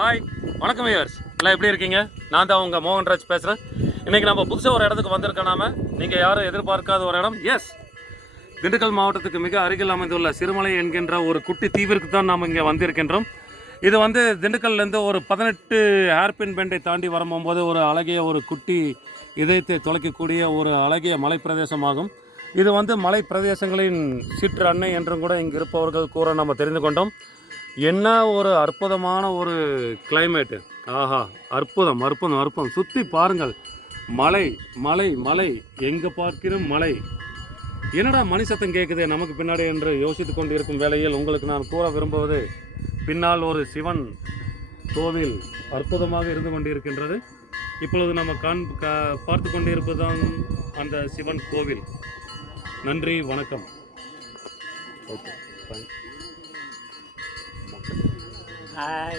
Hi, வணக்கம் viewers. எல்லாம் எப்படி இருக்கீங்க? நான் தான் உங்கள் மோகன்ராஜ் பேசுகிறேன். இன்றைக்கி நம்ம புதுசாக ஒரு இடத்துக்கு வந்திருக்கோம். நீங்கள் யாரும் எதிர்பார்க்காத ஒரு இடம். எஸ், திண்டுக்கல் மாவட்டத்துக்கு மிக அருகில் அமைந்துள்ள சிறுமலை என்கின்ற ஒரு குட்டி தீவிற்கு தான் நாம் இங்கே வந்திருக்கின்றோம். இது திண்டுக்கல்லேருந்து ஒரு 18 ஹேர்பின் பெண்டை தாண்டி வரும்போது ஒரு அழகிய ஒரு குட்டி இதயத்தை தொலைக்கக்கூடிய ஒரு அழகிய மலை பிரதேசமாகும். இது மலை பிரதேசங்களின் சிற்று அன்னை என்றும் கூட இங்கு இருப்பவர்கள் கூற நம்ம தெரிந்து கொண்டோம். என்ன ஒரு அற்புதமான ஒரு கிளைமேட்டு! ஆஹா, அற்புதம் அற்புதம் அற்புதம்! சுற்றி பாருங்கள், மலை மலை மலை, எங்கே பார்க்கிறோம் மலை. என்னடா மணி சத்தம் கேட்குது நமக்கு பின்னாடி என்று யோசித்து கொண்டு இருக்கும் வேளையில் உங்களுக்கு நான் கூற விரும்புவது, பின்னால் ஒரு சிவன் கோவில் அற்புதமாக இருந்து கொண்டிருக்கின்றது. இப்பொழுது நம்ம பார்த்து கொண்டிருப்பதுதான் அந்த சிவன் கோவில். நன்றி, வணக்கம். Okay, fine. Hi.